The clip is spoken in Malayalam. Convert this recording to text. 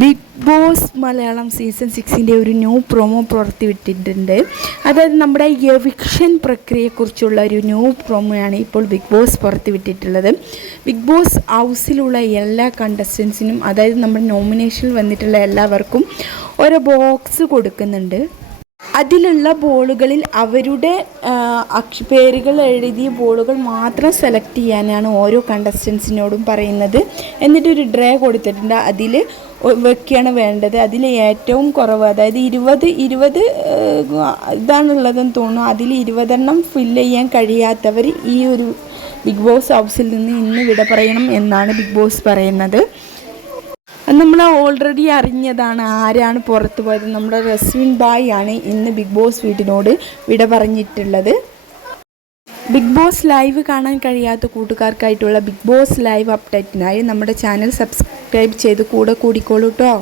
ബിഗ് ബോസ് മലയാളം സീസൺ 6 ഒരു ന്യൂ പ്രൊമോ പുറത്തുവിട്ടിട്ടുണ്ട്. അതായത് നമ്മുടെ എവിക്ഷൻ പ്രക്രിയയെക്കുറിച്ചുള്ള ഒരു ന്യൂ പ്രൊമോയാണ് ഇപ്പോൾ ബിഗ് ബോസ് പുറത്തുവിട്ടിട്ടുള്ളത്. ബിഗ് ബോസ് ഹൗസിലുള്ള എല്ലാ കണ്ടസ്റ്റൻസിനും, അതായത് നമ്മുടെ നോമിനേഷനിൽ വന്നിട്ടുള്ള എല്ലാവർക്കും ഒരു ബോക്സ് കൊടുക്കുന്നുണ്ട്. അതിലുള്ള ബോളുകളിൽ അവരുടെ പേരുകൾ എഴുതിയ ബോളുകൾ മാത്രം സെലക്ട് ചെയ്യാനാണ് ഓരോ കണ്ടസ്റ്റൻസിനോടും പറയുന്നത്. എന്നിട്ടൊരു ഡ്രേ കൊടുത്തിട്ടുണ്ട്. അതിൽ വെക്കുകയാണ് വേണ്ടത്. അതിൽ ഏറ്റവും കുറവ്, അതായത് 20 ഇതാണുള്ളതെന്ന് തോന്നുന്നു. അതിൽ 20 ഫില്ല് ചെയ്യാൻ കഴിയാത്തവർ ഈ ഒരു ബിഗ് ബോസ് ഹൗസിൽ നിന്ന് ഇന്ന് വിട പറയണം എന്നാണ് ബിഗ് ബോസ് പറയുന്നത്. നമ്മൾ ഓൾറെഡി അറിഞ്ഞതാണ് ആരാണ് പുറത്തു പോയത്. നമ്മുടെ റസ്വിൻ ബായ് ആണ് ഇന്ന് ബിഗ് ബോസ് വീട്ടിനോട് വിട പറഞ്ഞിട്ടുള്ളത്. ബിഗ് ബോസ് ലൈവ് കാണാൻ കഴിയാത്ത കൂട്ടുകാർക്കായിട്ടുള്ള ബിഗ് ബോസ് ലൈവ് അപ്ഡേറ്റിനായി നമ്മുടെ ചാനൽ സബ്സ്ക്രൈബ് ചെയ്ത് കൂടെ കൂടിക്കോളൂ കേട്ടോ.